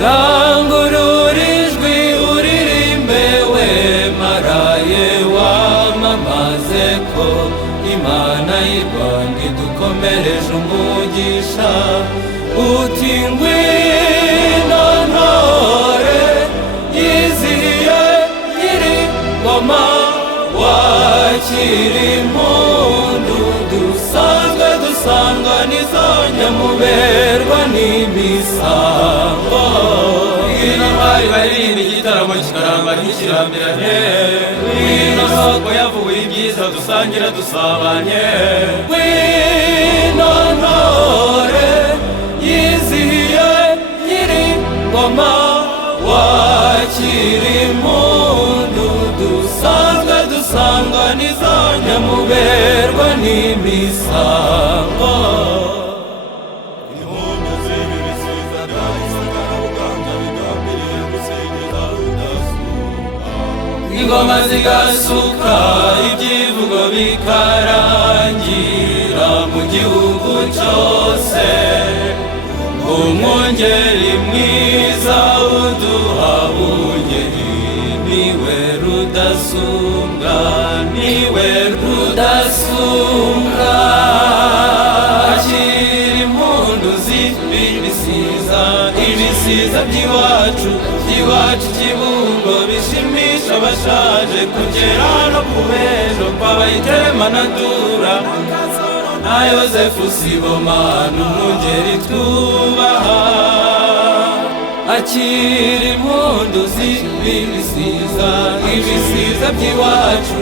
rangurura ijwi uririmbe wemaraye wamamaze ko Imana y'u Rwanda idukomereje umugisha uti ngwino ntore yizihiye nyir'ingoma wakira impundu dusanzwe dusanganiza nyamuberwa n'imisango ngwino bari baririmba igitaramo kikaramba nk'ikirambirane ngwino soko yavuye ibyiza dusangira dusabanye ngwino ntore yizihiye nyir'ingoma wakira impundu dusanzwe dusanganiza nyamuberwa n'imisango ingoma zigasuka ibyivugo bikarangira mu gihugu cyose umwungeri mwiza uduha bungeri niwe rudasumbwa niwe rudasumbwa akira impundu z'ibisiza ibisiza by'iwacu Kibungo bishimisha abashaje kugera no ku b'ejo kwabayitema na Dura na Yozefu Sibomana umwungeri twubaha akira impundu z'ibisiza ibisiza by'iwacu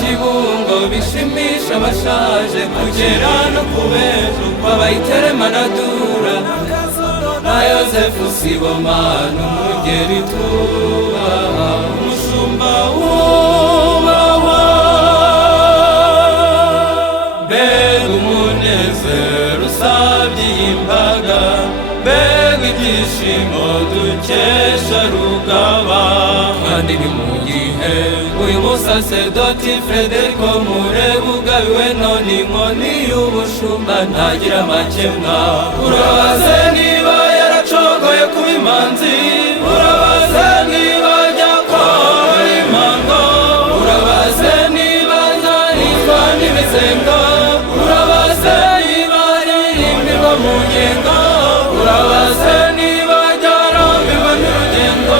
Kibungo bishimisha abashaje kugera no ku b'ejo kwabayitema na Dura na Yozefu Sibomana umwungeri twubaha umushumba wubahwa mbega umunezero usabye imbaga mbega ibyishimo dukesha Rugaba kandi ni mu gihe uyu musaserdoti Frederico Mureba ugabiwe none inkoni y'ubushumba ntagira amakemwa urabaze niba yaracogoye kuba imanzi urabaze niba ajya kwaba imango urabaze niba nzahizwa n'ibizenga urabaze niba aririmbirwa mu nyenga urabaze niba ajyarambiwe n'urugendo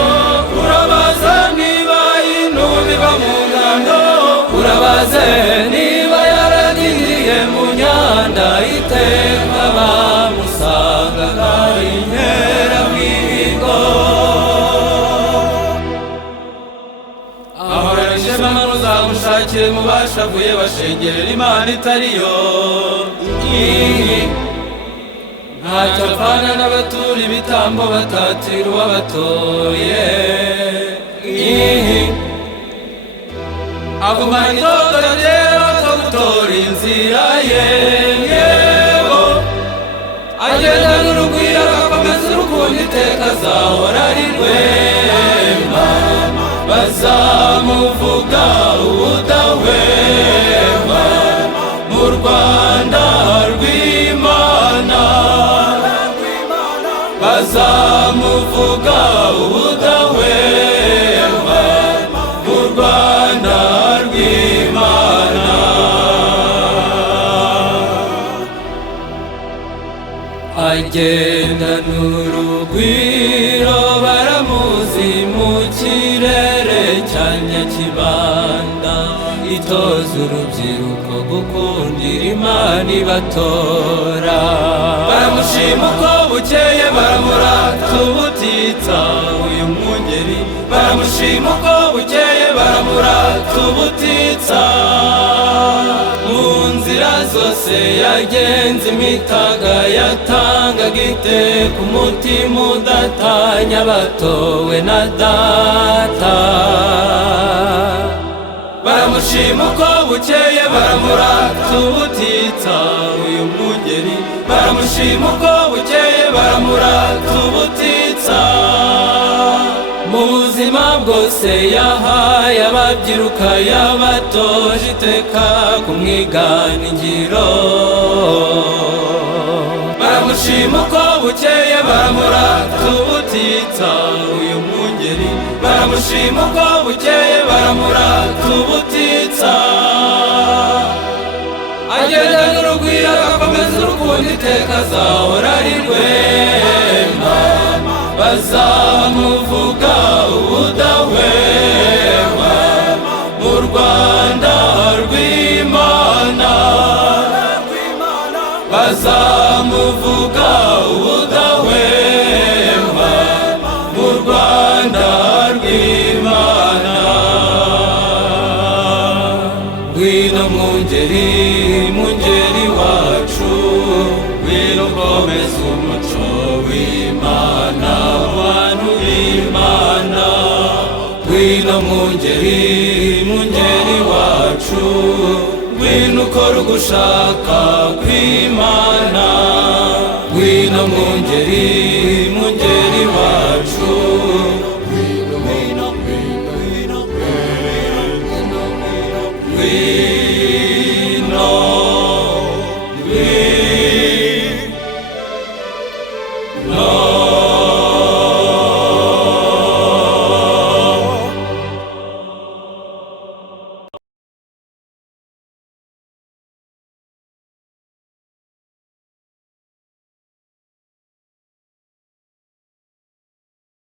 urabaze niba yinubirwa mu ngando urabaze niba yaragiriye mu nyanda iteka bamusanga ari inkeramihigo ahorana ishema muzamushakire mu bashavuye bashengerera Imana itariyo ntacyo apfana n'abatura ibitambo batatira uwabatoye agumana itoto ryera to gutora inzira ye yego agendana urugwiro agakomeza urukundo iteka azahora ari rwema bazamuvuga ubudahwema mu Rwanda rw'Imana bazamuvuga ubudahwema mu Rwanda rw'Imana agendana urugwiro baramuzi mu kirere cya Nyakibanda itoza urubyiruko gukundira Imana ibatora baramushima uko bukeye baramurata ubutitsa uyu mwungeri baramushima uko bukeye baramurata ubutitsa mu nzira zose yagenze imitaga yatangaga iteka umutima udatanya batowe na Data baramushima uko bukeye baramurata ubutitsa uyu mwungeri baramushima uko bukeye baramurata ubutitsa mu buzima bwose yahaye ababyiruka yabatoje iteka kumwigana ingiro baramushima uko bukeye baramurata ubutitsa uyu mwungeri baramushima uko bukeye baramurata ubutitsa agendana urugwiro agakomeza urukundo iteka azahora ari rwema bazamuvuga ubudahwema mu Rwanda rw'Imana bazamuvuga ubudahwema mu Rwanda rw'Imana ngwino mwungeri mwungeri wacu ngwino komeza umuco w'Imana abantu b'Imana ngwino mwungeri mwungeri wacu ngwino ukora ugushaka kw'Imana ngwino mwungeri mwungeri wacu ngwino ngwino ngwino ngwino